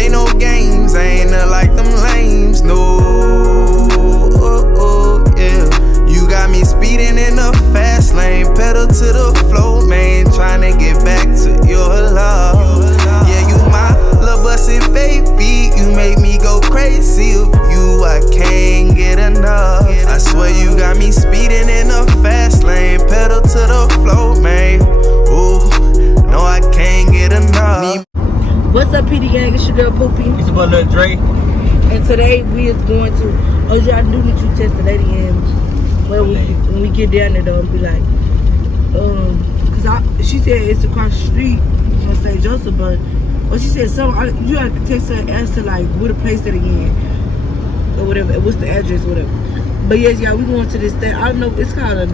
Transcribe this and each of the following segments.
play no games, I ain't not like them lames, no. Yeah. You got me speeding in the fast lane, pedal to the floor, man, tryna get back to your love. Yeah, you my little busted baby, you make me go crazy. Of you, I can't get enough. I swear you got me speeding in the fast lane, pedal to the floor, man. Ooh, no, I can't get enough. What's up, PD Gang? It's your girl Poopie. It's about Lil Drae. And today we is going to. Oh, yeah, I do need you to test the lady in. Well, when we get down there, though, and be like, cause she said it's across the street on St. Joseph, but she said something. You have to text her and ask her like where the place at again, or whatever. What's the address, whatever. But yes, y'all, we going to this thing. I don't know. It's called a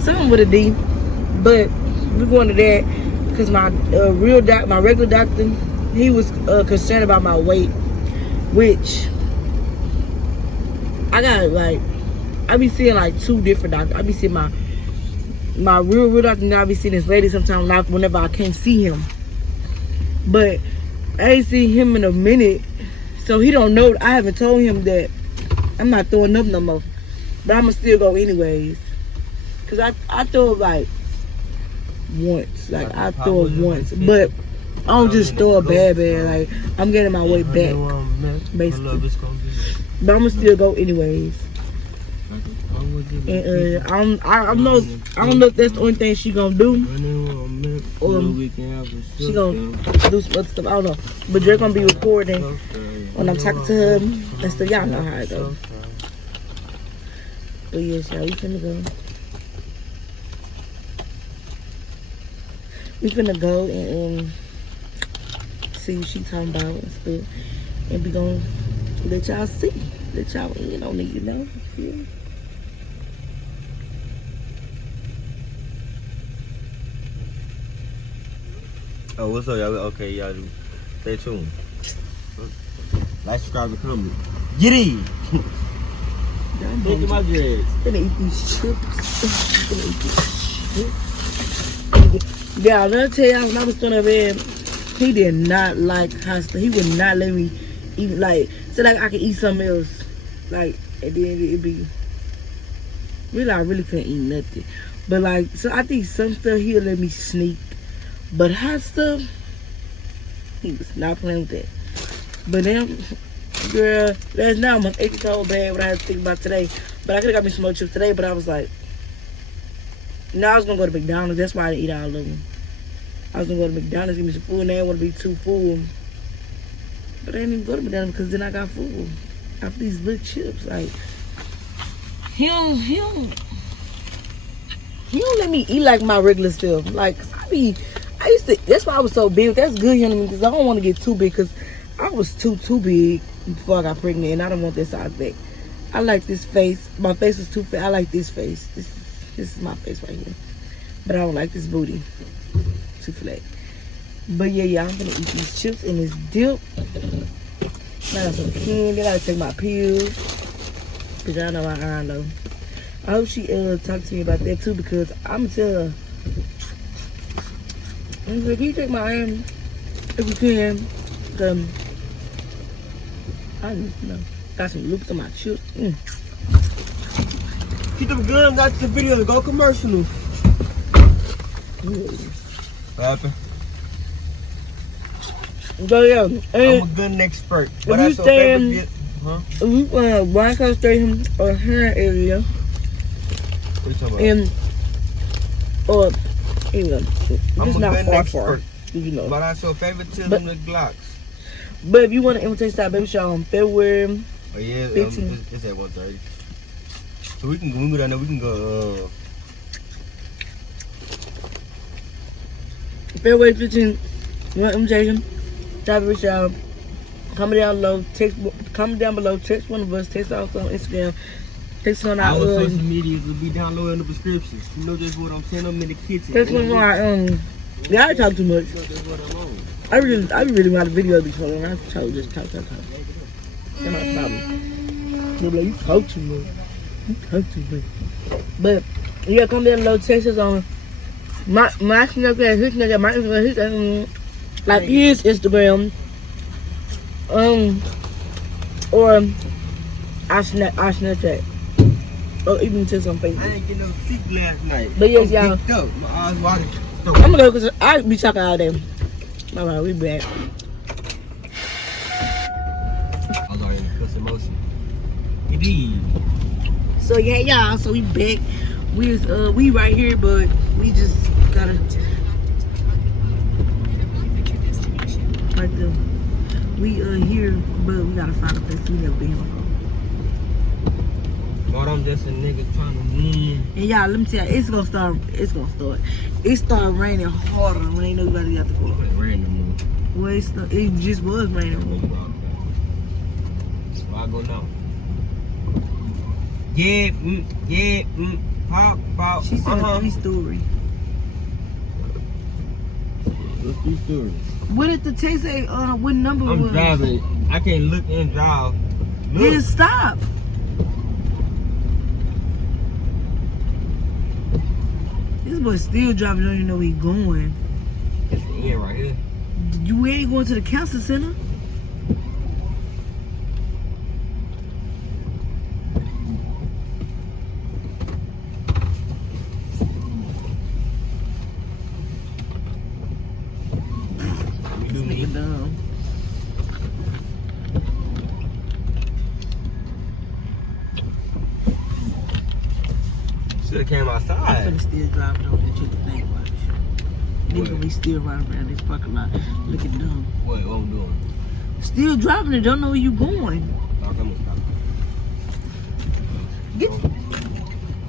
something with a D, but we going to that. Cause my regular doctor, he was concerned about my weight, which I got like, I be seeing like two different doctors. I be seeing my real doctor, and I be seeing this lady sometimes whenever I can't see him. But I ain't seen him in a minute, so he don't know. I haven't told him that I'm not throwing up no more, but I'ma still go anyways. Cause I throw it like once, like I throw it once, but I don't just throw it bad. Like I'm getting my weight back, basically. But I'ma still go anyways. And I don't know if that's the only thing she gonna do, or she gonna do some other stuff. I don't know. But Drae gonna be recording when I'm talking to her and stuff. Y'all know how it goes. But yes, y'all, we finna go. We finna go and see what she talking about and stuff, and we gonna let y'all see, let y'all in on it, you know. Yeah. Oh, what's up, y'all? Okay, y'all do. Stay tuned. Like, subscribe, and comment. Get in. Look at my dreads. Gonna eat these chips. Gonna eat these chips. Yeah, I'll tell y'all, when I was throwing up in, he did not like pasta. He would not let me eat, like, so like I could eat something else. Like, and then it'd be, really, I really couldn't eat nothing. But like, so I think some stuff he'll let me sneak. But hot stuff, he was not playing with that. But then, girl, last night I'm like 80 years bad what I had to think about today. But I could've got me some more chips today, but I was like, no, I was gonna go to McDonald's. That's why I didn't eat all of them. I was gonna go to McDonald's, give me some food, and I didn't want to be too full. But I didn't even go to McDonald's because then I got full after these little chips. Like, he don't let me eat like my regular stuff. Like, I used to, that's why I was so big. That's good, you know, because I don't want to get too big, because I was too big before I got pregnant, and I don't want this size back. I like this face. My face is too fat. I like this face. This is my face right here. But I don't like this booty. Too flat. But yeah, y'all, I'm gonna eat these chips and this dip. I got some candy. I gotta take my pills. Cause y'all know my iron though. I hope she talk to me about that too, because I'm gonna tell her. I'm like, can you take my iron if you can? I don't know. Got some loops on my chips. Keep them guns out to the video to go commercial. What happened? But yeah, I'm a gun expert. If you stay in, if you BRY'CEN station or her area, what you talking about? and or anyway, I'm it's a not gun far, expert. you know. But I show favoritism to Glocks. But if you want to invitate to our baby shower on February, Oh yeah, 15. It's at 1:30. So we can go down there. We can go. February 15th, you want invitation to our baby shower. Comment down below. Text one of us. Text us on Instagram. Text on our social medias will be down low in the description. You know just what I'm saying. I'm in the kitchen. Text one of our yeah, I talk too much. You know just what I'm on. I really want a video before, and I just talk. That's my problem. They'll be like, you talk too much. You talk too much. But yeah, come down below. Text us on my Snapchat, his Snapchat, my Instagram, like his Instagram, or I Snapchat, or even to some Facebook. I didn't get no sleep last night. But yes, y'all. My eyes watered. I'm gonna go because I be talking all day. Alright, we back. I'm sorry, because emotion. Indeed. So yeah, y'all. So we back. We right here, but we just gotta right there. We here, but we gotta find a place we never been before. But I'm just a nigga trying to win. And y'all, let me tell you, it's gonna start. It started raining harder when ain't nobody got the car. It rained no more. Well, it just was raining. Where I go now? Yeah, pop. She said 3-story. What's 3 stories? What did the text say? What number I'm was? driving. I can't look and drive. Look. Then stop. This boy still driving. Don't even know where he going. It's the end right here. You ain't going to the cancer center? Dumb. Should've came I'm outside. finna still driving over the chicken thing. Nigga, we still riding around this parking lot looking dumb. What I'm doing? Still driving and don't know where you going. Oh, come on, stop. Get.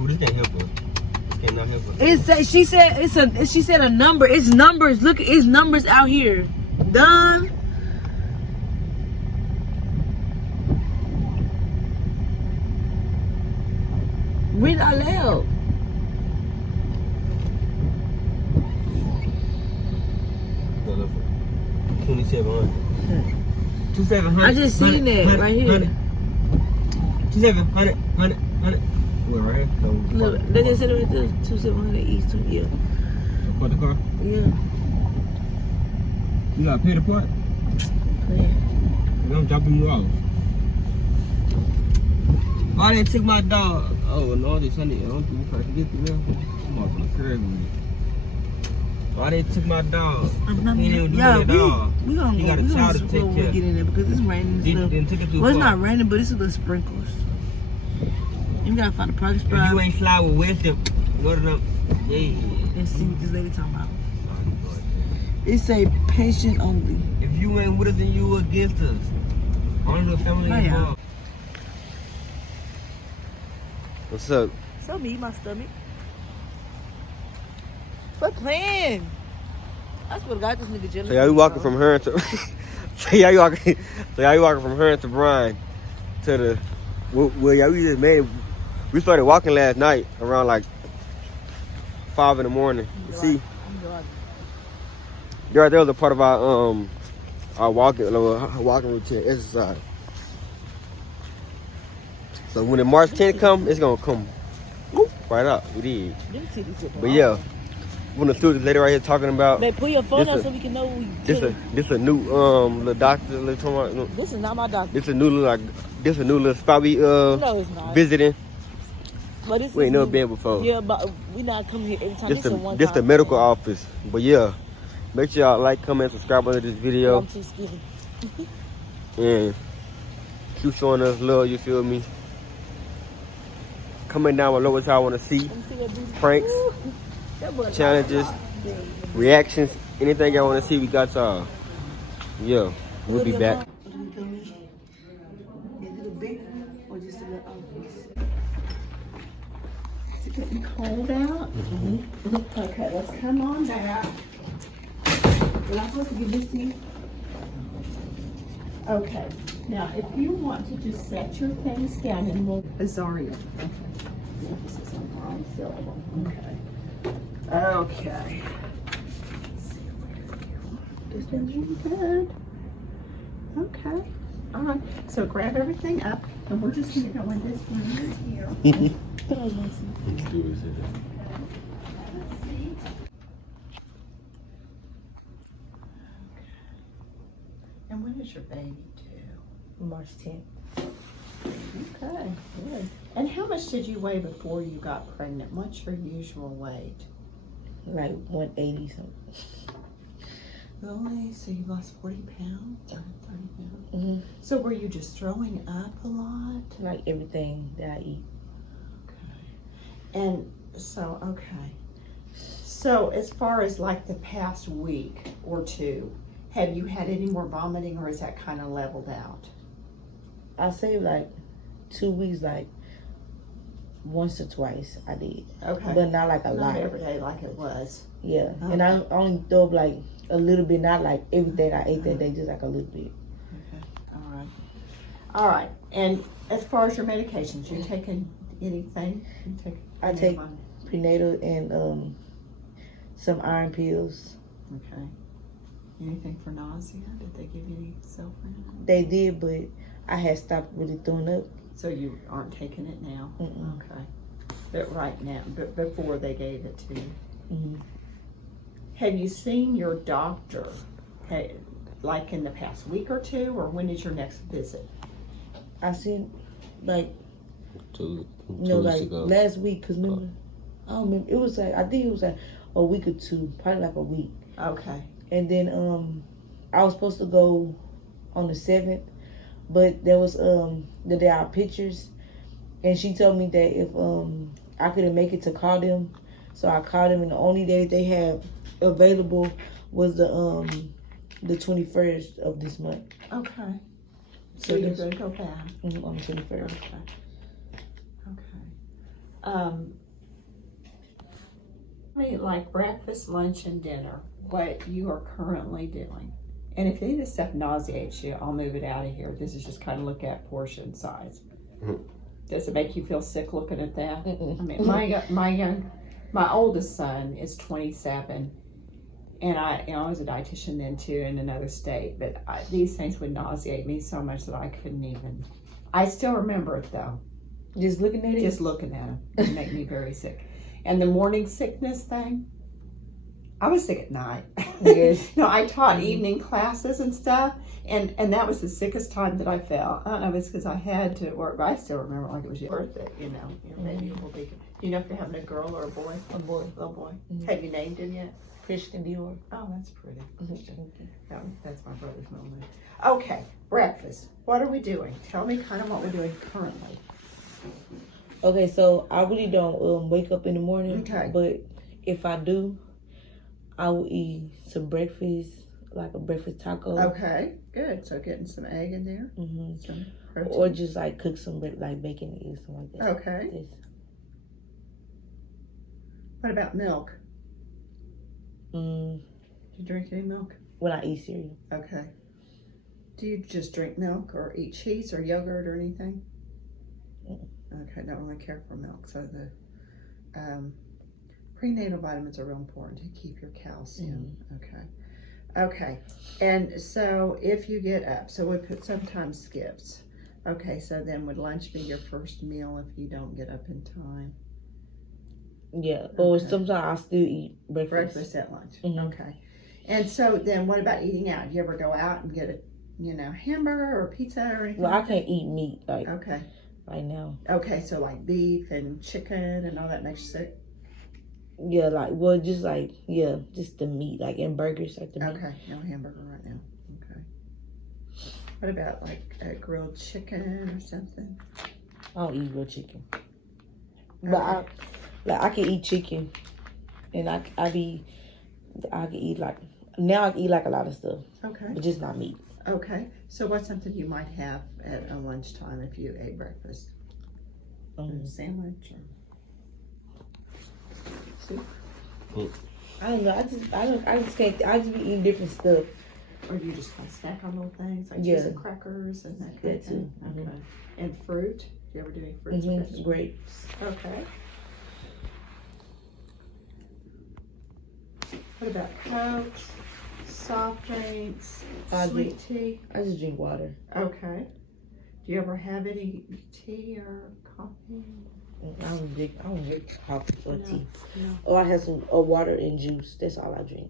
Ooh, this can't help her. This cannot help her. She said a number. It's numbers. Look, it's numbers out here. Done. Read out loud. No, look. 2700. 2700. I just seen that right here. 2700. 100. Wait, right here? No, Look, they just said it right there. 2700 each. Yeah. For the car? Yeah. You gotta pay the part? Yeah. I'm dropping you off. Oh, they took my dog. Oh, no, this honey. I don't think if I can get through there. I'm off on the curb with it. Why they took my dog? He didn't even do that dog. We gonna He got a child to take care of. Get in there because it's raining and stuff. Then took it too Well, it's far. not raining, but it's a little sprinkles. You gotta find a parking If spot you ain't fly with wisdom, go to them. Yeah. and see what this lady talking about. It say patient only. If you ain't with us, then you against us. Only the family involved. What's up? So me, my stomach. Quit playing. I swear to God, this nigga jealous. So y'all walking from her to so y'all walking from her to Brian to the well y'all we just made it. We started walking last night around like 5 in the morning. You see? There was a part of our walking routine, exercise. So when the March 10th come, it's gonna come right out. It is. But yeah, when the students lady right here talking about. They pull your phone out so we can know we. This a new little doctor. This is not my doctor. This a new little spot we No, it's not. visiting. But this We ain't is never new. been before. Yeah, but we not coming here every time. This the medical office. But yeah, make sure y'all like, comment, subscribe under this video. I'm too skinny. And keep showing us love, you feel me? Comment down below what y'all want to see. Pranks, challenges, reactions, anything y'all want to see, we got y'all. Yeah, we'll be back. Is it a big one or just a little office? Is it getting cold out? Okay, let's come on back. Am I supposed to give this to you? Okay. Now, if you want to just set your things down and we'll... Azaria. Okay. This is on the wrong syllable. Okay. Okay. Is everything good? Okay. All right. So grab everything up, and we're just going to go in this room here. And when is your baby due? March 10th. Okay, good. And how much did you weigh before you got pregnant? What's your usual weight? Like 180 something. Really? So you lost 40 pounds or 30 pounds? Mm-hmm. So were you just throwing up a lot? Like everything that I eat. Okay. And so, okay. So as far as like the past week or two, have you had any more vomiting or is that kind of leveled out? I say like 2 weeks, like once or twice I did. Okay. But not like a Not lot. every day like it was. Yeah. Okay. And I only throw up like a little bit, not like everything I ate that day, just like a little bit. Okay. All right. All right. And as far as your medications, you taking anything? I take prenatal and some iron pills. Okay. Anything for nausea? Did they give you any Zofran? They did, but I had stopped really throwing up. So you aren't taking it now? Mm-mm. Okay. But right now, but before they gave it to you. Mm-hmm. Have you seen your doctor, like in the past week or two, or when is your next visit? I seen like Two like weeks ago. last week, cause remember, I don't remember. It was like I think it was like a week or two, probably like a week. Okay. And then I was supposed to go on the 7th, but there was the day our pictures, and she told me that if I couldn't make it to call them, so I called them, and the only day they had available was the 21st of this month. Okay. So you're gonna go back. Mm-hmm, on the 21st. Okay. Okay. Like breakfast, lunch, and dinner, what you are currently doing. And if any of this stuff nauseates you, I'll move it out of here. This is just kind of look at portion size. Mhm. Does it make you feel sick looking at that? Mm-mm. I mean, my oldest son is 27, and I was a dietitian then too in another state. But these things would nauseate me so much that I couldn't even. I still remember it though. Just looking at it? Just looking at them would make me very sick. And the morning sickness thing, I was sick at night. Yes. No, I taught evening classes and stuff, and that was the sickest time that I felt. I don't know if it's because I had to work, but I still remember like it was worth it, you know. Maybe it will be. Do you know if you're having a girl or a boy? A boy. Little boy. Mhm. Have you named him yet? Christian Dior. Oh, that's pretty. Mm-hmm. That's my brother's middle name. Okay, breakfast. What are we doing? Tell me kind of what we're doing currently. Okay, so I really don't wake up in the morning. Okay. But if I do, I will eat some breakfast, like a breakfast taco. Okay, good. So getting some egg in there. Mm-hmm. Some protein. Or just like cook some like bacon and eggs, something like that. Okay. Yes. What about milk? Mm, Do you drink any milk? when I eat cereal. Okay. Do you just drink milk or eat cheese or yogurt or anything? Okay, don't really care for milk. So the prenatal vitamins are real important to keep your calcium. Okay. Okay. And so if you get up, so we put sometimes skips. Okay, so then would lunch be your first meal if you don't get up in time? Yeah. Or Okay. sometimes I still eat breakfast. Breakfast at lunch. Mhm. Okay. And so then what about eating out? Do you ever go out and get a, hamburger or pizza or anything? Well, I can't eat meat like Okay. right now. Okay, so like beef and chicken and all that makes you sick? Yeah, like just the meat, like in burgers, like the meat. Okay, no hamburger right now. Okay. What about like a grilled chicken or something? I don't eat real chicken. But I can eat chicken, and I can eat like now I can eat like a lot of stuff, Okay. but just not meat. Okay. So what's something you might have at a lunchtime if you ate breakfast? A sandwich or soup? I don't know. I just can't. I just be eating different stuff. Or do you just like snack on little things like Yeah. cheese and crackers and that kind of That thing? too. Okay. And fruit? Do you ever do any fruits or vegetables? Grapes. Okay. What about Cokes, soft drinks, sweet tea? I just drink water. Okay. Do you ever have any tea or coffee? I don't drink coffee or tea. No. Or I have some water and juice. That's all I drink.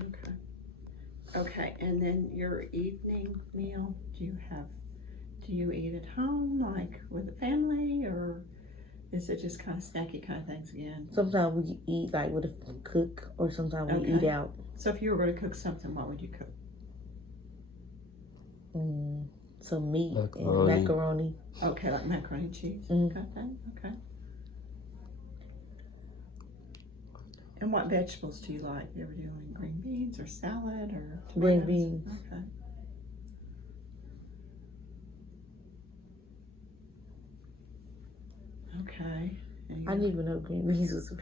Okay. Okay, and then your evening meal, do you eat at home, like with the family, or is it just kind of snacky kind of things again? Sometimes we eat like with a cook, or sometimes we Okay. eat out. So if you were going to cook something, what would you cook? Some meat Macaroni. and macaroni. Okay, like macaroni and cheese. Mhm. Got that? Okay. And what vegetables do you like? You ever doing green beans or salad or Green tomatoes? beans. Okay. Okay. And I you- didn't even know green beans was.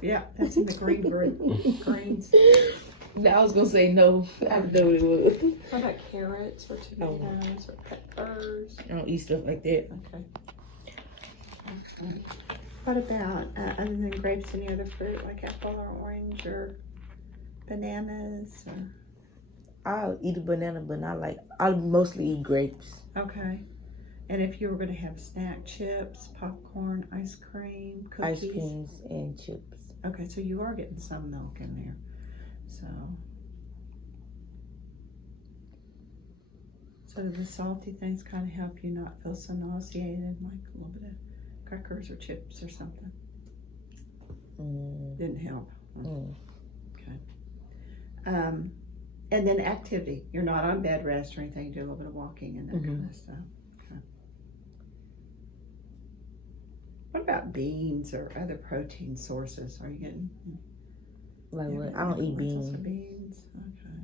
Yeah, that's in the green group. Greens. I was gonna say no. I know what it was. What about carrots or tomatoes or peppers? I don't eat stuff like that. Okay. What about, other than grapes, any other fruit like apple or orange or bananas? Or... I'll eat a banana, but not like. I mostly eat grapes. Okay. And if you were going to have snack, chips, popcorn, ice cream, cookies? Ice creams and chips. Okay, so you are getting some milk in there. So do the salty things kind of help you not feel so nauseated, like a little bit of crackers or chips or something? Didn't help. Okay. And then activity. You're not on bed rest or anything. You do a little bit of walking and that kind of stuff. Okay. What about beans or other protein sources? Are you getting? Like what? I don't eat beans. Beans. Okay.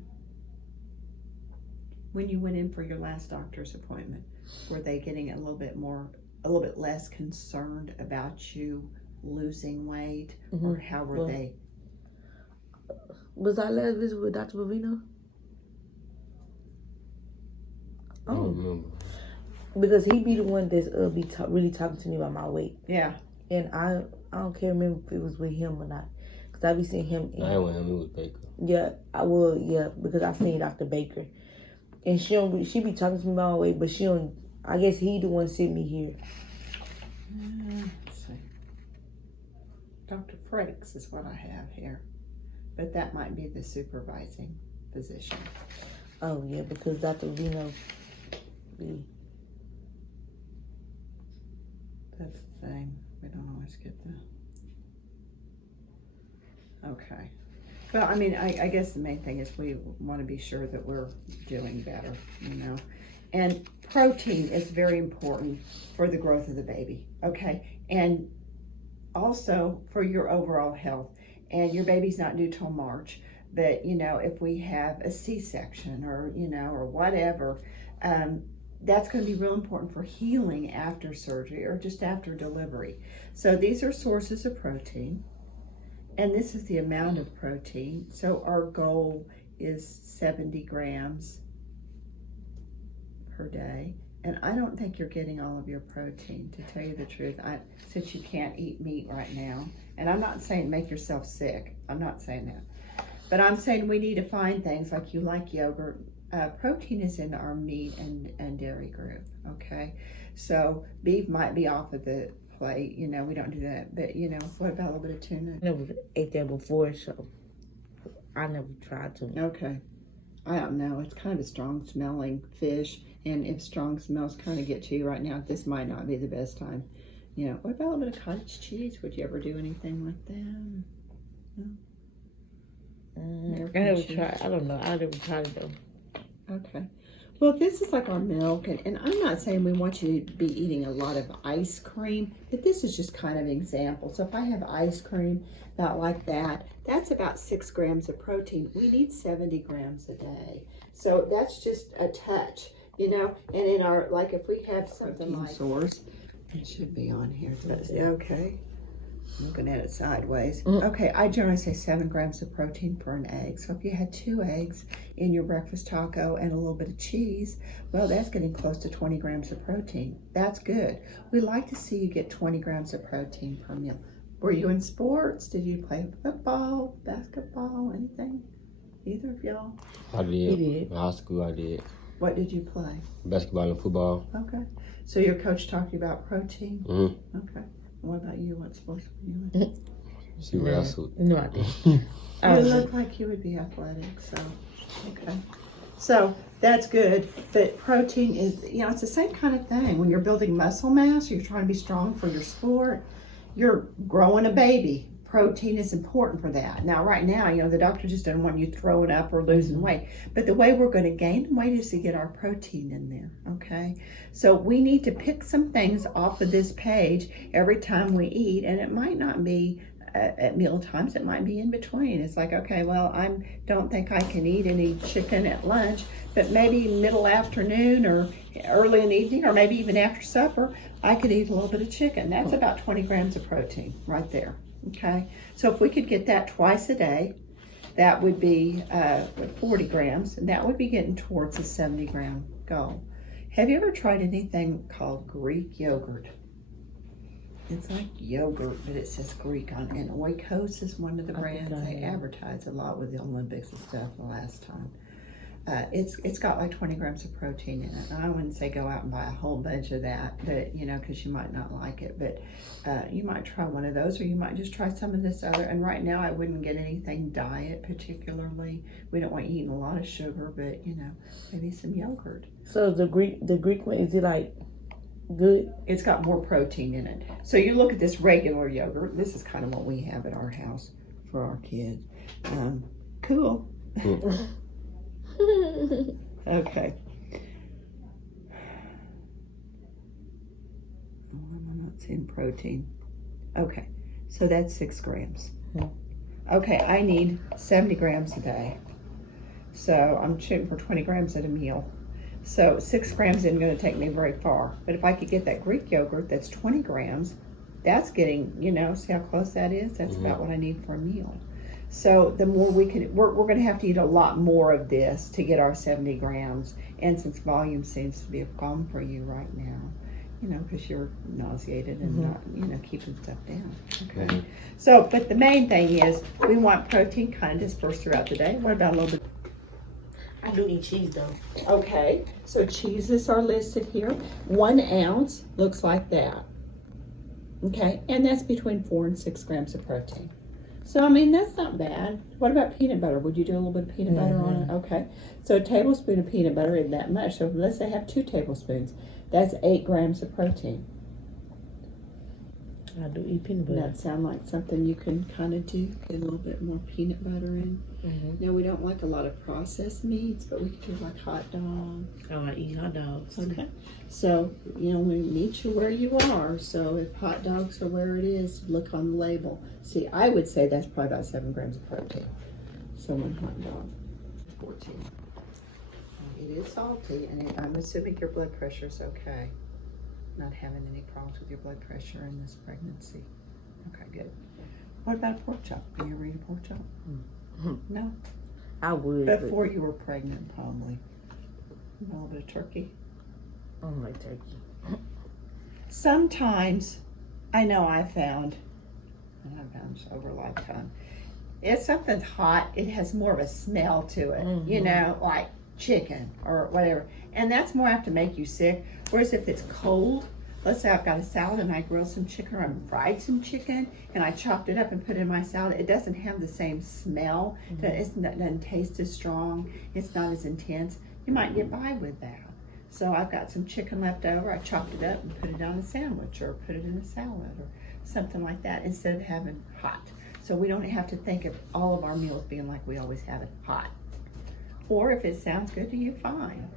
When you went in for your last doctor's appointment, were they getting a little bit less concerned about you losing weight, or how were they? Was I last visit with Dr. Bovino? I don't remember. Because he be the one that's really talking to me about my weight. Yeah. And I don't care remember if it was with him or not. Because I be seeing him. I ain't with him, it was Baker. Yeah, I will. Yeah, because I seen Dr. Baker. And she be talking to me about my weight, but she don't. I guess he the one sent me here. Let's see. Dr. Frakes is what I have here. But that might be the supervising physician. Oh, yeah, because Dr. Bovino be... That's the thing. We don't always get the... Okay. Well, I mean, I guess the main thing is we want to be sure that we're doing better, you know. And protein is very important for the growth of the baby, okay? And also for your overall health. And your baby's not due till March, but, you know, if we have a C-section or, you know, or whatever, that's going to be real important for healing after surgery or just after delivery. So these are sources of protein. And this is the amount of protein. So our goal is 70 grams per day. And I don't think you're getting all of your protein, to tell you the truth, since you can't eat meat right now. And I'm not saying make yourself sick. I'm not saying that. But I'm saying we need to find things like you like yogurt. Protein is in our meat and dairy group, okay? So beef might be off of the plate, you know, we don't do that. But, you know, what about a little bit of tuna? I never ate that before, so I never tried to. Okay. I don't know. It's kind of a strong smelling fish. And if strong smells kind of get to you right now, this might not be the best time. You know, what about a little bit of cottage cheese? Would you ever do anything like that? No? I never tried. I don't know. I never tried it though. Okay. Well, this is like our milk, and I'm not saying we want you to be eating a lot of ice cream, but this is just kind of an example. So if I have ice cream about like that, that's about 6 grams of protein. We need 70 grams a day. So that's just a touch, you know. And in our, like if we have something like source, it should be on here. Okay. I'm looking at it sideways. Okay, I generally say 7 grams of protein for an egg. So if you had 2 eggs in your breakfast taco and a little bit of cheese, well, that's getting close to 20 grams of protein. That's good. We like to see you get 20 grams of protein per meal. Were you in sports? Did you play football, basketball, anything? Either of y'all? I did. He did. In high school, I did. What did you play? Basketball and football. Okay. So your coach talked to you about protein? Mm-hmm. Okay. What about you? What sports were you in? She wrestled. No, I didn't. You look like you would be athletic, so, okay. So that's good. But protein is, it's the same kind of thing. When you're building muscle mass, you're trying to be strong for your sport, you're growing a baby. Protein is important for that. Now, right now, the doctor just doesn't want you throwing up or losing weight. But the way we're going to gain weight is to get our protein in there, okay? So we need to pick some things off of this page every time we eat, and it might not be at meal times, it might be in between. It's like, okay, well, I don't think I can eat any chicken at lunch, but maybe middle afternoon or early in the evening, or maybe even after supper, I could eat a little bit of chicken. That's about 20 grams of protein right there. Okay, so if we could get that twice a day, that would be 40 grams, and that would be getting towards a 70-gram goal. Have you ever tried anything called Greek yogurt? It's like yogurt, but it says Greek on it. And Oikos is one of the brands. They advertised a lot with the Olympics and stuff the last time. It's got like 20 grams of protein in it. And I wouldn't say go out and buy a whole bunch of that, but because you might not like it. But you might try one of those, or you might just try some of this other. And right now, I wouldn't get anything diet particularly. We don't want you eating a lot of sugar, but maybe some yogurt. So the Greek one, is it like good? It's got more protein in it. So you look at this regular yogurt. This is kind of what we have at our house for our kids. Cool. Okay. I'm not seeing protein. Okay, so that's 6 grams. Okay, I need 70 grams a day. So I'm shooting for 20 grams at a meal. So 6 grams isn't going to take me very far. But if I could get that Greek yogurt, that's 20 grams. That's getting, see how close that is? That's about what I need for a meal. So the more we can, we're going to have to eat a lot more of this to get our 70 grams. And since volume seems to be a problem for you right now, because you're nauseated and not, keeping stuff down. Okay. So, but the main thing is we want protein kind of dispersed throughout the day. What about a little bit? I do eat cheese though. Okay, so cheeses are listed here. 1 ounce looks like that. Okay, and that's between 4 and 6 grams of protein. So, that's not bad. What about peanut butter? Would you do a little bit of peanut butter on it? Okay, so a tablespoon of peanut butter isn't that much. So let's say have 2 tablespoons. That's 8 grams of protein. I do eat peanut butter. That sound like something you can kind of do? Get a little bit more peanut butter in. Now, we don't like a lot of processed meats, but we can do like hot dogs. Oh, I eat hot dogs. Okay. So, we meet you where you are. So if hot dogs are where it is, look on the label. See, I would say that's probably about 7 grams of protein. So 1 hot dog, 14. It is salty, and I'm assuming your blood pressure is okay. Not having any problems with your blood pressure in this pregnancy. Okay, good. What about a pork chop? Do you ever eat a pork chop? No? I would. Before you were pregnant, probably. A little bit of turkey. I don't like turkey. Sometimes, I know I've found over a lifetime, if something's hot, it has more of a smell to it, like chicken or whatever. And that's more apt to make you sick. Whereas if it's cold, let's say I've got a salad and I grilled some chicken or I fried some chicken and I chopped it up and put it in my salad, it doesn't have the same smell. It doesn't taste as strong. It's not as intense. You might get by with that. So I've got some chicken left over. I chopped it up and put it on a sandwich or put it in a salad or something like that instead of having hot. So we don't have to think of all of our meals being like we always have it hot. Or if it sounds good to you, fine,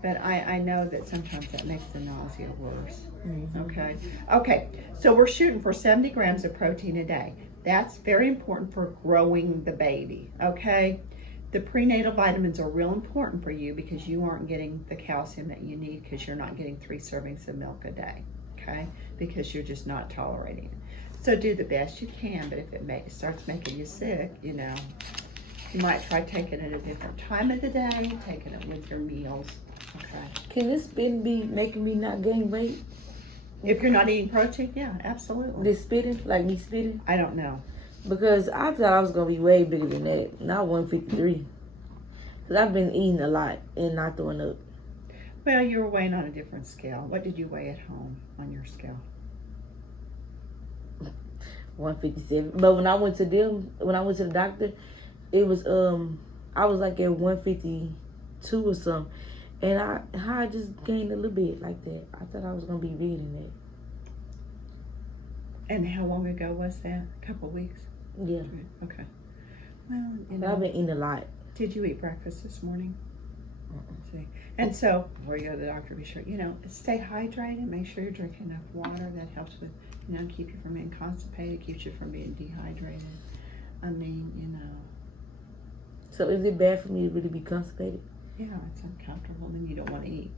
But I know that sometimes that makes the nausea worse. Okay, so we're shooting for 70 grams of protein a day. That's very important for growing the baby, okay? The prenatal vitamins are real important for you because you aren't getting the calcium that you need because you're not getting 3 servings of milk a day, okay? Because you're just not tolerating it. So do the best you can, but if it starts making you sick, you might try taking it at a different time of the day, taking it with your meals, okay? Can this spitting be making me not gain weight? If you're not eating protein, yeah, absolutely. This spitting, like me spitting? I don't know. Because I thought I was going to be way bigger than that. Not 153. Because I've been eating a lot and not throwing up. Well, you were weighing on a different scale. What did you weigh at home on your scale? 157. But when I went to the doctor, it was I was like at 150, 2 or something. And I just gained a little bit like that. I thought I was gonna be bigger than that. And how long ago was that? A couple weeks? Yeah. Okay. Well, you But I've know, been eating a lot. did you eat breakfast this morning? See. And so, before you go to the doctor, be sure, stay hydrated. Make sure you're drinking enough water. That helps with, keep you from being constipated, keeps you from being dehydrated. I mean, So is it bad for me to really be constipated? yeah, it's uncomfortable. Then you don't want to eat.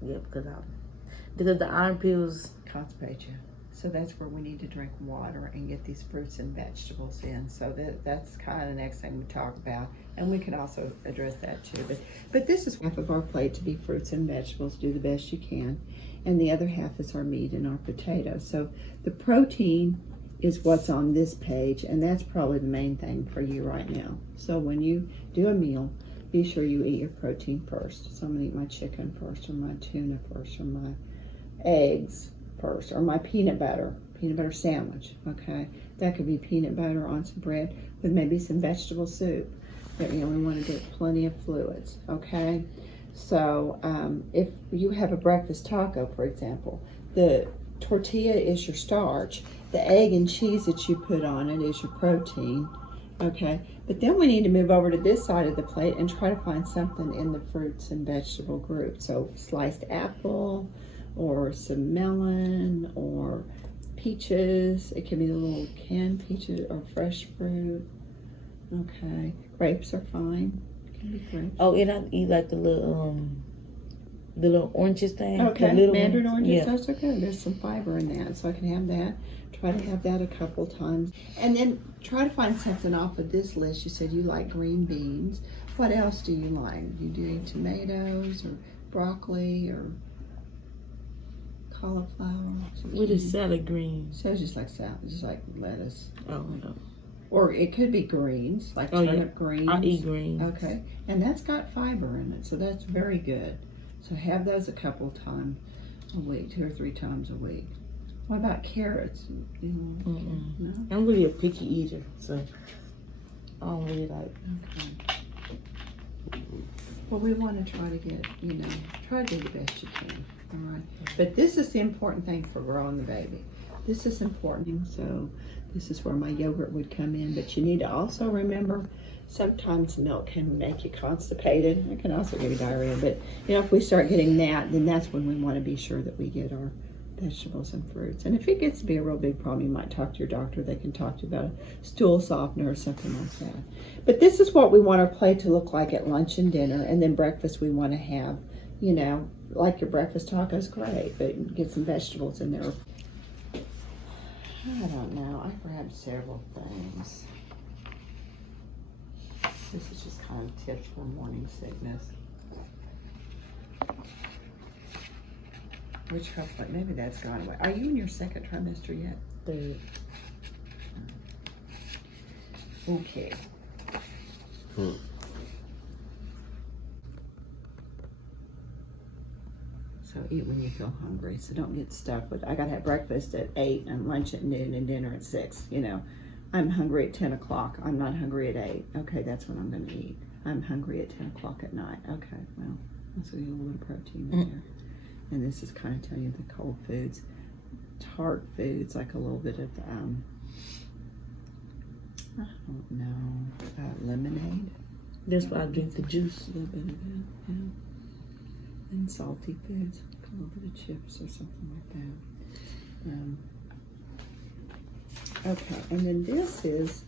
Yeah, because the iron pills. Constipate you. So that's where we need to drink water and get these fruits and vegetables in. So that's kind of the next thing we talk about. And we can also address that too. But this is half of our plate to be fruits and vegetables. Do the best you can. And the other half is our meat and our potatoes. So the protein is what's on this page. And that's probably the main thing for you right now. So when you do a meal, be sure you eat your protein first. So I'm going to eat my chicken first, or my tuna first, or my eggs first, or my peanut butter sandwich. Okay, that could be peanut butter on some bread with maybe some vegetable soup. That we want to get plenty of fluids. Okay, so if you have a breakfast taco, for example, the tortilla is your starch, the egg and cheese that you put on it is your protein. Okay, but then we need to move over to this side of the plate and try to find something in the fruits and vegetable group. So sliced apple, or some melon, or peaches. It can be the little canned peaches or fresh fruit. Okay, grapes are fine. It can be grapes. Oh, and I eat like the little oranges thing. Okay, the little mandarin ones. oranges. Yeah. Those are good. There's some fiber in that, so I can have that. Try to have that a couple times, and then try to find something off of this list. You said you like green beans. What else do you like? Do you eat tomatoes or broccoli or cauliflower? What is salad greens? So it's just like salad, just like lettuce. Oh no. Or it could be greens, like Oh, yeah. turnip greens. I eat greens. Okay, and that's got fiber in it, so that's very good. So have those a couple times a week, 2 or 3 times a week. What about carrots? No? I'm really a picky eater, so I don't really like. Okay. Well, we want to try to get, try to do the best you can. All right. But this is the important thing for growing the baby. This is important. So this is where my yogurt would come in. But you need to also remember, sometimes milk can make you constipated. It can also give you diarrhea. But, if we start getting that, then that's when we want to be sure that we get our vegetables and fruits. And if it gets to be a real big problem, you might talk to your doctor. They can talk to you about a stool softener or something like that. But this is what we want our plate to look like at lunch and dinner. And then breakfast we want to have, like your breakfast tacos, great, but get some vegetables in there. I don't know. I grabbed several things. This is just kind of tips for morning sickness. Which hopefully, maybe that's gone away. Are you in your second trimester yet? 3rd. Okay. So eat when you feel hungry. So don't get stuck with, I gotta have breakfast at 8 and lunch at noon and dinner at 6. I'm hungry at 10 o'clock. I'm not hungry at 8. Okay, that's when I'm gonna eat. I'm hungry at 10 o'clock at night. Okay, well, that's a little bit of protein in there. And this is kind of telling you the cold foods. Tart foods, like a little bit of, I don't know, lemonade. That's why I drink the juice. A little bit of it, yeah. And salty foods, like a little bit of chips or something like that. Okay, and then this is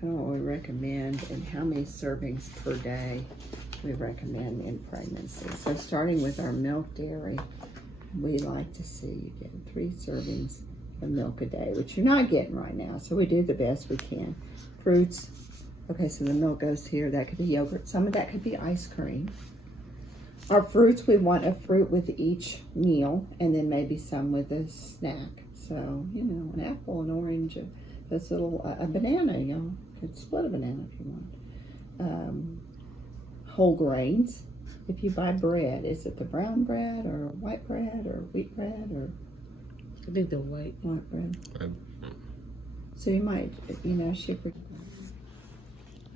kind of what we recommend and how many servings per day we recommend in pregnancy. So starting with our milk dairy, we like to see you getting 3 servings of milk a day, which you're not getting right now. So we do the best we can. Fruits, okay, so the milk goes here. That could be yogurt. Some of that could be ice cream. Our fruits, we want a fruit with each meal, and then maybe some with a snack. So, an apple, an orange, a banana, you could split a banana if you want. Whole grains. If you buy bread, is it the brown bread or white bread or wheat bread or? I think the white bread. So you might, sugar.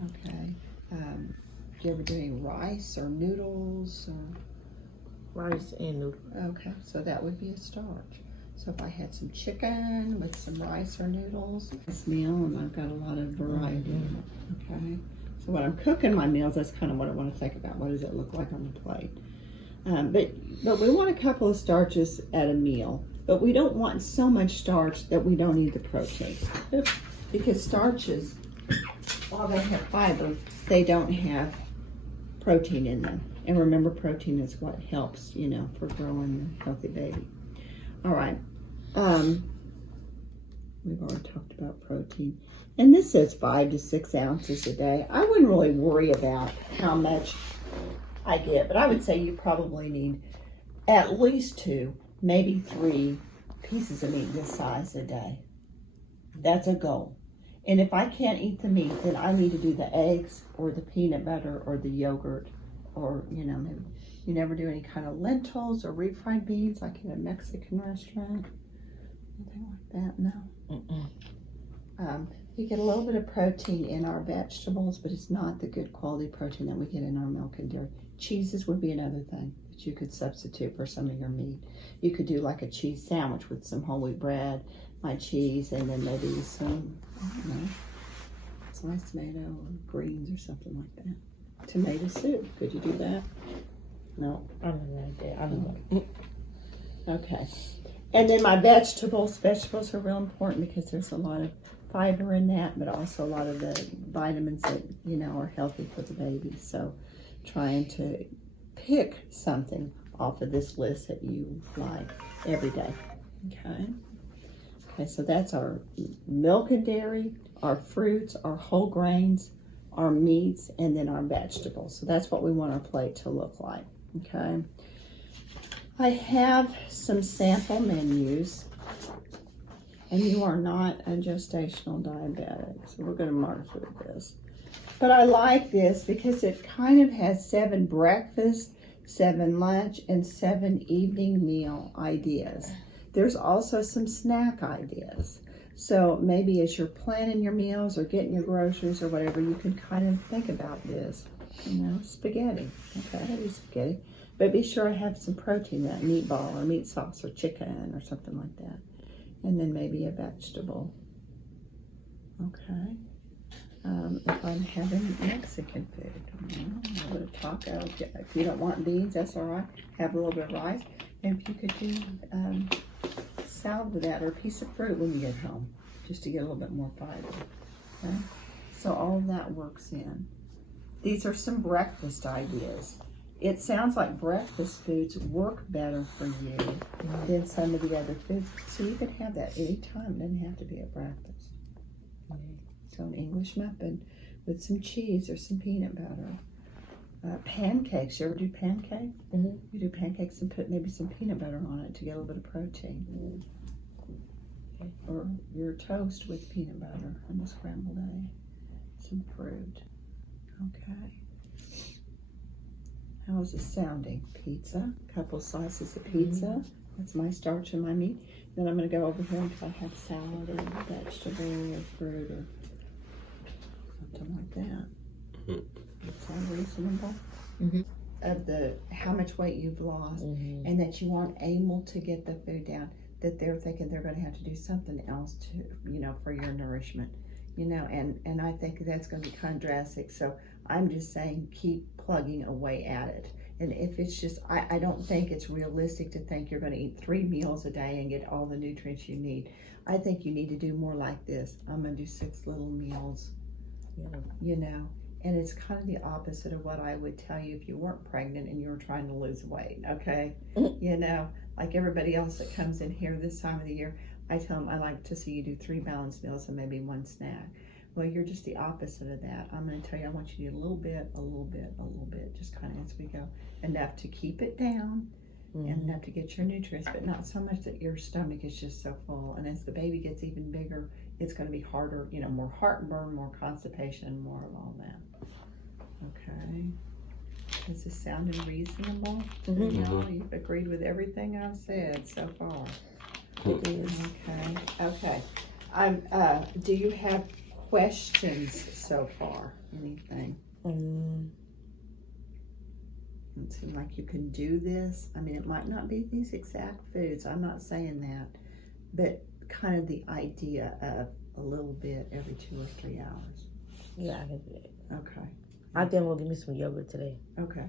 Okay. Do you ever do any rice or noodles or? Rice and noodles. Okay, so that would be a starch. So if I had some chicken with some rice or noodles, this meal, and I've got a lot of variety. Okay, so when I'm cooking my meals, that's kind of what I want to think about. What does it look like on the plate? But we want a couple of starches at a meal, but we don't want so much starch that we don't need the protein. Because starches, while they have fiber, they don't have protein in them. And remember, protein is what helps, you know, for growing a healthy baby. All right. We've already talked about protein. And this says 5 to 6 ounces a day. I wouldn't really worry about how much I get, but I would say you probably need at least 2, maybe 3 pieces of meat this size a day. That's a goal. And if I can't eat the meat, then I need to do the eggs or the peanut butter or the yogurt, or, you know, maybe you never do any kind of lentils or refried beans like in a Mexican restaurant. Anything like that? No. You get a little bit of protein in our vegetables, but it's not the good quality protein that we get in our milk and dairy. Cheeses would be another thing that you could substitute for some of your meat. You could do like a cheese sandwich with some whole wheat bread, my cheese, and then maybe some, I don't know, sliced tomato or greens or something like that. Tomato soup, could you do that? No. I don't like that. I don't like Okay. And then my vegetables are real important because there's a lot of fiber in that, but also a lot of the vitamins that, you know, are healthy for the baby. So trying to pick something off of this list that you like every day. Okay. Okay, so that's our milk and dairy, our fruits, our whole grains, our meats, and then our vegetables. So that's what we want our plate to look like. Okay. I have some sample menus, and you are not a gestational diabetic, so we're going to mark through this. But I like this because it kind of has 7 breakfast, 7 lunch, and 7 evening meal ideas. There's also some snack ideas. So maybe as you're planning your meals or getting your groceries or whatever, you can kind of think about this. You know, spaghetti. Okay, I do spaghetti. But be sure I have some protein, that meatball or meat sauce or chicken or something like that. And then maybe a vegetable. Okay. If I'm having Mexican food, a little bit of taco. If you don't want beans, that's all right. Have a little bit of rice. And if you could do salad with that or a piece of fruit when you get home, just to get a little bit more fiber. Okay? So all of that works in. These are some breakfast ideas. It sounds like breakfast foods work better for you than some of the other foods. So you can have that anytime. It doesn't have to be at breakfast. So an English muffin with some cheese or some peanut butter. Pancakes. You ever do pancakes? Mm-hmm. You do pancakes and put maybe some peanut butter on it to get a little bit of protein. Or your toast with peanut butter on the scrambled egg. Some fruit. Okay. How is this sounding? Pizza. A couple slices of pizza. That's my starch and my meat. Then I'm going to go over here until I have salad or vegetable or fruit or something like that. That sound reasonable? Of the how much weight you've lost and that you aren't able to get the food down, that they're thinking they're going to have to do something else to, you know, for your nourishment, you know, and I think that's going to be kind of drastic. So I'm just saying keep plugging away at it. And if it's just, I don't think it's realistic to think you're going to eat 3 meals a day and get all the nutrients you need. I think you need to do more like this. I'm going to do 6 little meals, you know. And it's kind of the opposite of what I would tell you if you weren't pregnant and you were trying to lose weight, okay? You know, like everybody else that comes in here this time of the year, I tell them I like to see you do 3 balanced meals and maybe 1 snack. Well, you're just the opposite of that. I'm going to tell you I want you to do a little bit, just kind of as we go. Enough to keep it down and enough to get your nutrients, but not so much that your stomach is just so full. And as the baby gets even bigger, it's going to be harder, you know, more heartburn, more constipation, more of all that. Okay. Is this sounding reasonable? Y'all, you've agreed with everything I've said so far. Okay. Okay. Do you have questions so far? Anything? It seems like you can do this. I mean, it might not be these exact foods. I'm not saying that, but kind of the idea of a little bit every 2 or 3 hours. Yeah, I can do that. Okay. I think I'm gonna give me some yogurt today. Okay.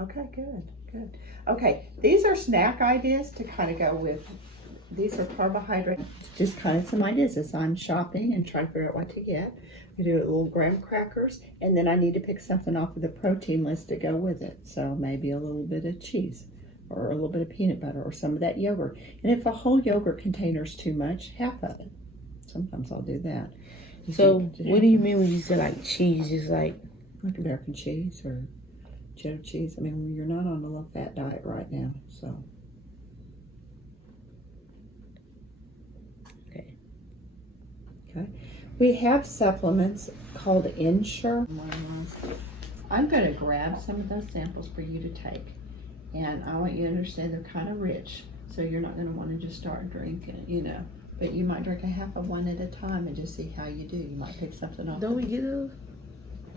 Okay, good, good. Okay, these are snack ideas to kind of go with. These are carbohydrates. Just kind of some ideas as I'm shopping and trying to figure out what to get. We do little graham crackers, and then I need to pick something off of the protein list to go with it. So maybe a little bit of cheese or a little bit of peanut butter or some of that yogurt. And if a whole yogurt container's too much, half of it. Sometimes I'll do that. So what do you mean when you say like cheese? Just like American cheese or cheddar cheese? I mean, you're not on a low fat diet right now, so. Okay. Okay. We have supplements called Ensure. I'm going to grab some of those samples for you to take. And I want you to understand they're kind of rich. So you're not going to want to just start drinking, you know. But you might drink a half of one at a time and just see how you do. You might pick something off. don't we get those?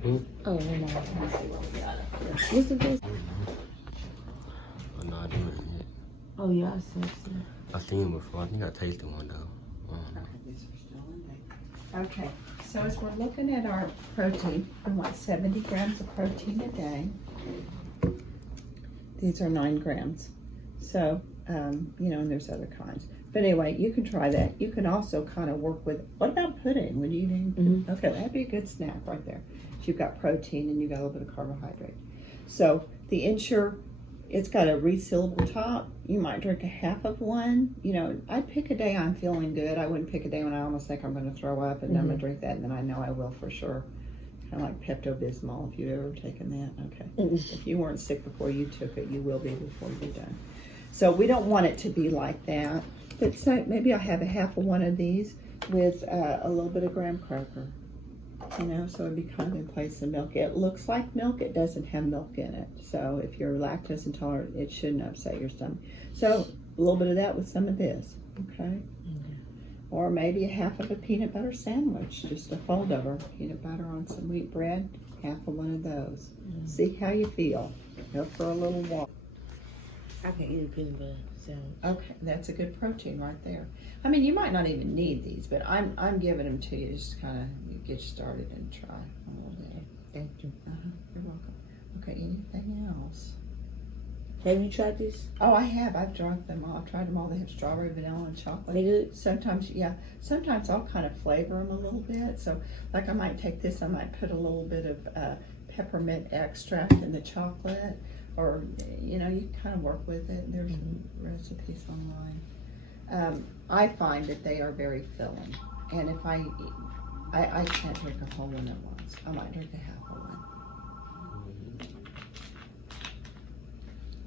Hmm? Oh, no. Let's see what we got up here. What's the best? I'm not doing it yet. Oh yeah, I see. I've seen them before. I think I tasted one though. Okay, so as we're looking at our protein, we want 70 grams of protein a day. These are 9 grams. So, you know, and there's other kinds. But anyway, you can try that. You can also kind of work with, what about pudding? Would you eat? Okay, that'd be a good snack right there. So you've got protein and you've got a little bit of carbohydrate. So the Ensure, it's got a resealable top. You might drink a half of one. You know, I'd pick a day I'm feeling good. I wouldn't pick a day when I almost think I'm going to throw up, and then I'm going to drink that, and then I know I will for sure. Kind of like Pepto-Bismol, if you've ever taken that. Okay. If you weren't sick before you took it, you will be before you're done. So we don't want it to be like that. But so maybe I have a half of one of these with a little bit of graham cracker. You know, so it'd be kind of in place of milk. It looks like milk. It doesn't have milk in it. So if you're lactose intolerant, it shouldn't upset your stomach. So a little bit of that with some of this, okay? Or maybe a half of a peanut butter sandwich, just a fold over. Peanut butter on some wheat bread, half of one of those. See how you feel. Go for a little walk. I can eat a peanut butter sandwich. Okay, that's a good protein right there. I mean, you might not even need these, but I'm giving them to you just to kind of get you started and try a little bit. Thank you. You're welcome. Okay, anything else? Have you tried this? Oh, I have. I've tried them all. I've tried them all. They have strawberry, vanilla, and chocolate. They good? Sometimes, yeah. Sometimes I'll kind of flavor them a little bit. So, like I might take this, I might put a little bit of peppermint extract in the chocolate. Or, you know, you can kind of work with it. There's recipes online. I find that they are very filling. And if I can't drink a whole one at once. I might drink a half of one.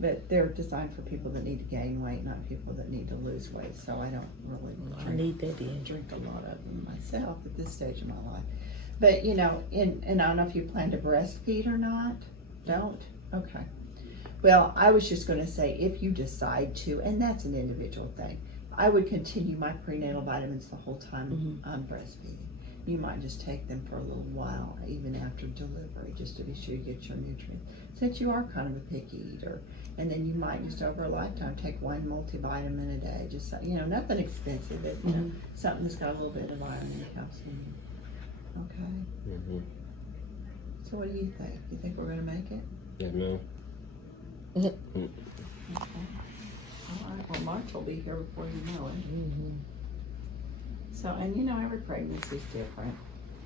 But they're designed for people that need to gain weight, not people that need to lose weight. So I don't really drink a lot of them myself at this stage of my life. But, you know, and I don't know if you plan to breastfeed or not. Don't? Okay. Well, I was just going to say, if you decide to, and that's an individual thing, I would continue my prenatal vitamins the whole time I'm breastfeeding. You might just take them for a little while, even after delivery, just to be sure you get your nutrients. Since you are kind of a picky eater, and then you might just over a lifetime take one multivitamin a day, just, you know, nothing expensive, but, you know, something that's got a little bit of iron and calcium. Okay. So what do you think? You think we're going to make it? Yeah, no. Okay. All right. Well, March will be here before you know it. So, and you know, every pregnancy is different.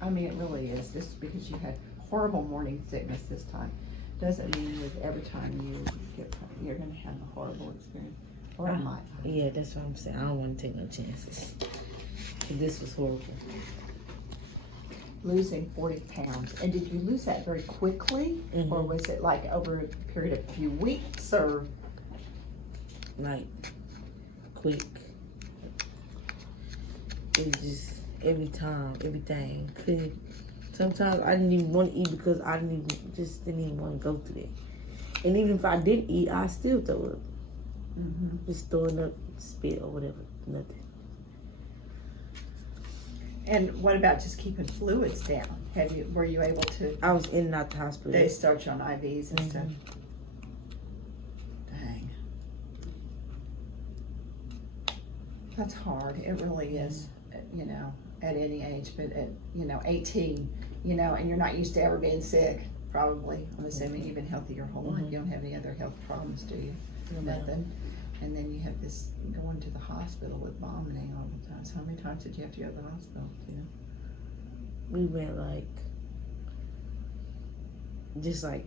I mean, it really is. Just because you had horrible morning sickness this time doesn't mean that every time you get pregnant, you're going to have a horrible experience. Or it might. Yeah, that's what I'm saying. I don't want to take no chances. This was horrible. Losing 40 pounds. And did you lose that very quickly? Or was it like over a period of a few weeks or? Like, quick. It was just every time, everything. Sometimes I didn't even want to eat because I didn't even want to go through that. And even if I didn't eat, I still throw up. Just throwing up spit or whatever, nothing. And what about just keeping fluids down? Were you able to? I was in and out the hospital. They start you on IVs and stuff. Dang. That's hard. It really is, you know, at any age, but at, you know, 18, you know, and you're not used to ever being sick, probably. I'm assuming you've been healthy your whole life. You don't have any other health problems, do you? Nothing. And then you have this going to the hospital with vomiting all the time. So how many times did you have to go to the hospital? Do you know? We went like, just like,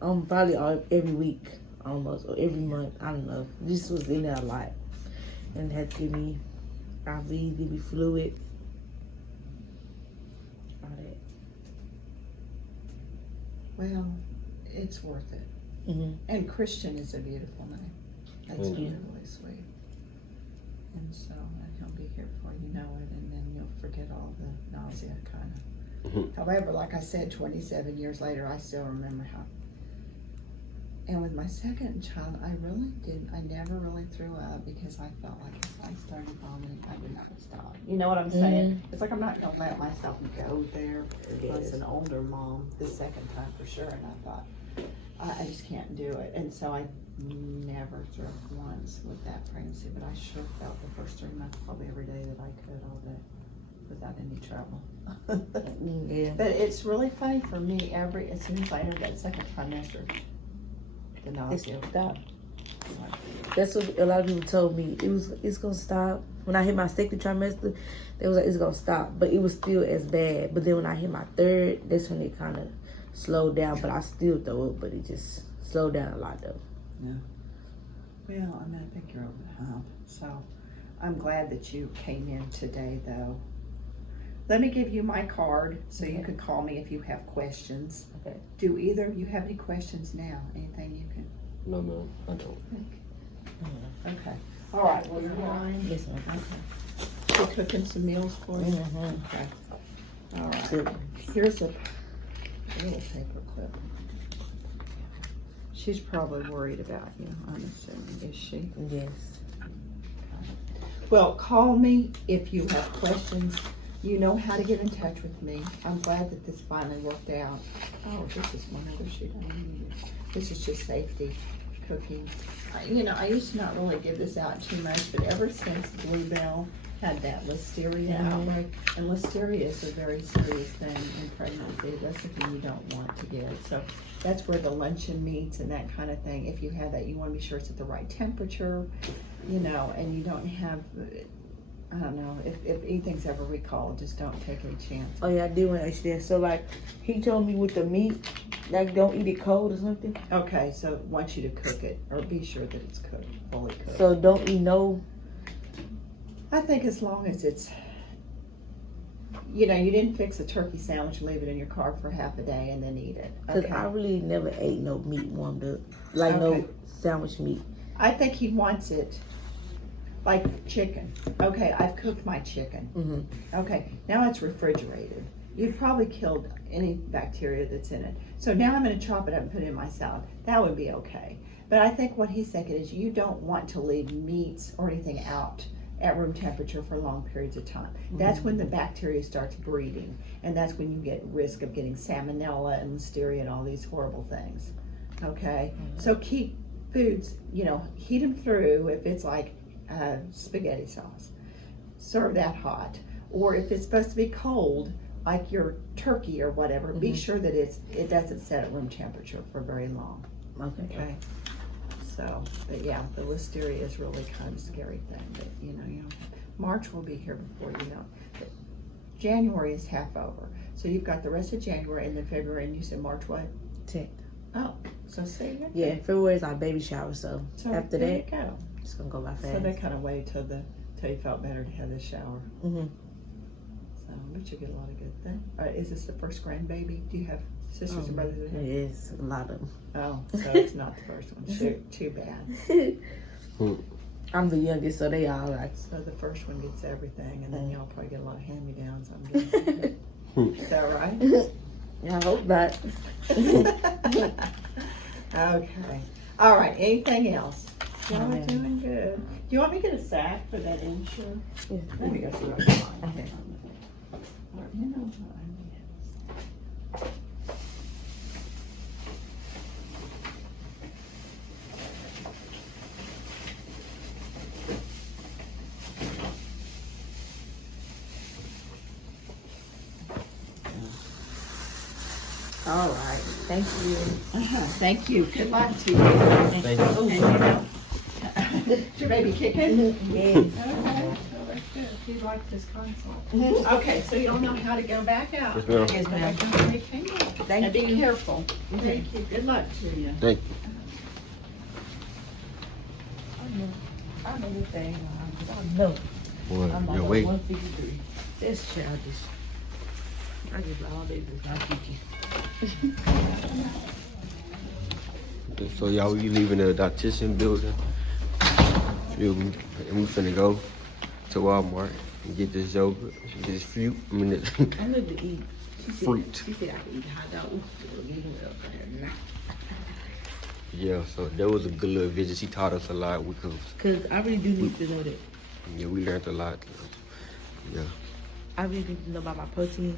probably every week almost, or every month. I don't know. This was in there a lot. And had to give me IV, give me fluid. All that. Well, it's worth it. And Christian is a beautiful name. That's really, really sweet. And so he'll be here before you know it, and then you'll forget all the nausea, kind of. However, like I said, 27 years later, I still remember how. And with my second child, I never really threw up because I felt like if I started vomiting, I would never stop. You know what I'm saying? It's like I'm not going to let myself go there. I was an older mom the second time for sure, and I thought, I just can't do it. And so I never threw up once with that pregnancy, but I sure felt the first 3 months probably every day that I could all day without any trouble. But it's really funny for me, as soon as I entered that second trimester, the nausea stopped. That's what a lot of people told me. It's gonna stop. When I hit my second trimester, they was like, it's gonna stop, but it was still as bad. But then when I hit my third, that's when it kind of slowed down, but I still throw up, but it just slowed down a lot though. Yeah. Well, I mean, I think you're over the hump. So I'm glad that you came in today though. Let me give you my card so you can call me if you have questions. Okay. Do either of you have any questions now? Anything you can? No, no, I don't. Okay. All right. Well, you're fine. Yes, ma'am. Okay. You're cooking some meals for you? Okay. All right. Good. Here's a little paper clip. She's probably worried about you, I'm assuming. Is she? Yes. Well, call me if you have questions. You know how to get in touch with me. I'm glad that this finally worked out. Oh, this is one other sheet I needed. This is just safety cooking. You know, I used to not really give this out too much, but ever since Bluebell had that listeria outbreak, and listeria is a very serious thing in pregnancy. That's something you don't want to get. So that's where the luncheon meats and that kind of thing. If you have that, you want to be sure it's at the right temperature, you know, and you don't have, I don't know, if anything's ever recalled, just don't take any chance. Oh yeah, I do want to ask you that. So like, he told me with the meat, like don't eat it cold or something. Okay, so wants you to cook it, or be sure that it's cooked, fully cooked. So don't eat no. I think as long as it's, you know, you didn't fix a turkey sandwich and leave it in your car for half a day and then eat it. Cause I really never ate no meat warmed up, like no sandwich meat. I think he wants it like chicken. Okay, I've cooked my chicken. Okay, now it's refrigerated. You've probably killed any bacteria that's in it. So now I'm going to chop it up and put it in my salad. That would be okay. But I think what he's thinking is you don't want to leave meats or anything out at room temperature for long periods of time. That's when the bacteria starts breeding, and that's when you get risk of getting salmonella and listeria and all these horrible things. Okay, so keep foods, you know, heat them through. If it's like spaghetti sauce, serve that hot. Or if it's supposed to be cold, like your turkey or whatever, be sure that it doesn't set at room temperature for very long. Okay. So, but yeah, the listeria is really kind of a scary thing. But you know, March will be here before you know. But January is half over, so you've got the rest of January and then February, and you said March what? 10th. Oh, so see. Yeah, February is our baby shower, so after there that, you go. it's gonna go by fast. So they kind of wait till you felt better to have the shower. So, but you get a lot of good things. Is this the first grandbaby? Do you have sisters and brothers? Yes, a lot of them. Oh, so it's not the first one. Shoot, too bad. I'm the youngest, so they all like. So the first one gets everything, and then y'all probably get a lot of hand-me-downs. I'm guessing. Is that right? Yeah, I hope not. Okay. All right. Anything else? Y'all are Amen. doing good. Do you want me to get a sack for that insurance? Yeah. Let me go see what I can find. Okay. You know what I mean. All right. Thank you. Thank you. Good luck to you. Thank you. And, you know, is your baby kicking? Yes. Okay. Well, that's good. He likes his console. Okay, so you'll know how to go back out. Yes, ma'am. Yes, Go ma'am. back out and make him. Thank And be you. careful. Thank you. Good luck to you. Thank you. I know this thing. I know. Boy, I'm your like weight. 153. That's childish. I just all day was not kicking. So y'all, we leaving the dietitian building. And we finna go to Walmart and get this yogurt, this fruit. I mean, this I need to eat. fruit. She said I could eat hot dogs. Yeah, so that was a good little visit. She taught us a lot. Because I really do need to know that. Yeah, we learned a lot. Yeah. I really need to know about my protein.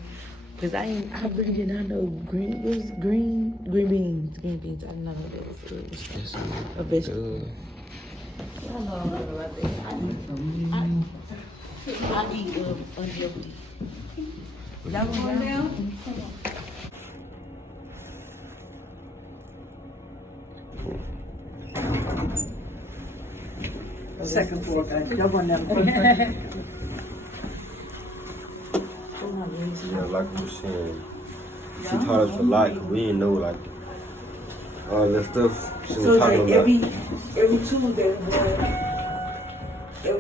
Because I really did not know green beans. I didn't know that was a vegetable. I don't know about that. I eat unhealthy. Y'all going down? Second floor, guys. Y'all going down. Yeah, like we were saying, she taught us a lot. 'Cause we didn't know like all that stuff she So was it's talking like about. every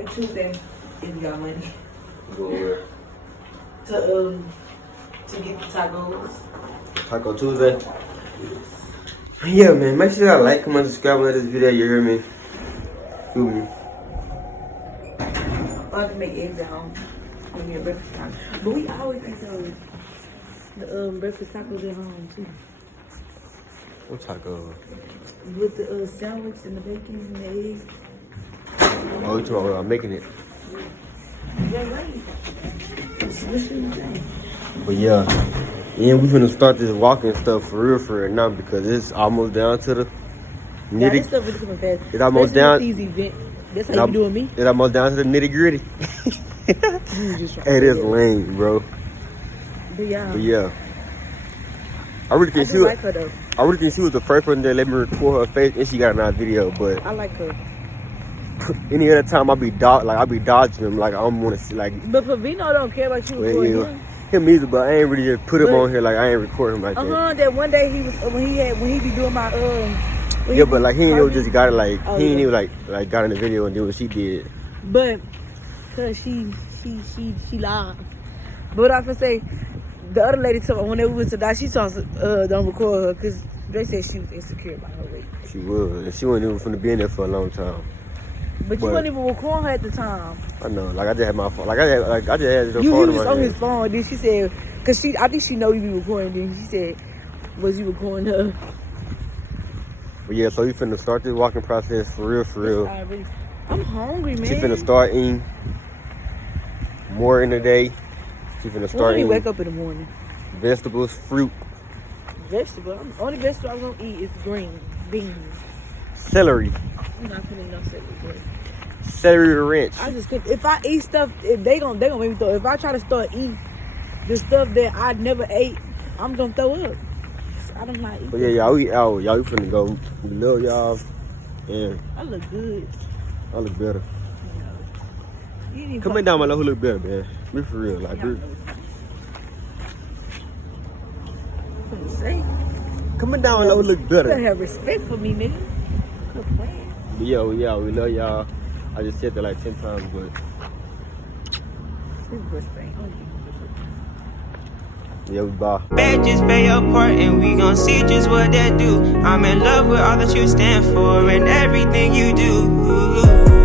Tuesday is got money Go where? to get the tacos. Taco Tuesday. Yeah, man. Make sure y'all like, comment, subscribe on this video. You hear me? Feel me? I can make eggs at home when you're breakfast time. But we always eat the breakfast tacos at home too. What taco? With the sandwich and the bacon and the eggs. Oh, you talking about making it? Yeah, right. But yeah, and we finna start this walking stuff for real now because it's almost down to the Yeah, this nitty. stuff is coming fast. It's almost Especially down. with these events. That's how you doing me. It's almost down to the nitty gritty. Hey, that's lame, bro. But yeah, But yeah, I really I think she do was. like her though. I really think she was the first person that let me record her face, and she got another video. But I like her. any other time, I be dodging him. Like I don't want to see like. But Pavino don't care about you recording him. Him either, but I ain't really just put him But- on here like I ain't recording him like that. That one day he was when he be doing my Yeah, but like he ain't even just got it like Oh, he ain't yeah. even like got in the video and did what she did. But cause she lied. But I can say the other lady told me when we went to die, she saw don't record her because Drae said she was insecure about her weight. She was, and she wasn't even finna be in there for a long time. But you wasn't even recording her at the time. I know, like I just had my phone, I just had the You phone was in my on hand. his phone. Then she said, cause I think she know you be recording. Then she said, was you recording her? But yeah, so we finna start this walking process for real. I'm hungry, man. She finna start eating more in the day. She finna When start do you eating wake up in the morning? vegetables, fruit, Vegetable. Only vegetable I'm gonna eat is beans. celery, I'm not putting no celery. celery ranch. I just could. If I eat stuff, if they gonna make me throw. If I try to start eating the stuff that I never ate, I'm gonna throw up. I don't like eating. But yeah, y'all we out. Y'all we finna go. We love y'all. And I look good. I look better. You didn't Comment down below who look better, man. Be for real, like be. say. Comment down below who look You better better. have respect for me, nigga. Good plan. But yeah, we love y'all. I just said that like 10 times, but This best thing. yeah, we bye. Bet just play your part and we gon' see just what that do. I'm in love with all that you stand for and everything you do.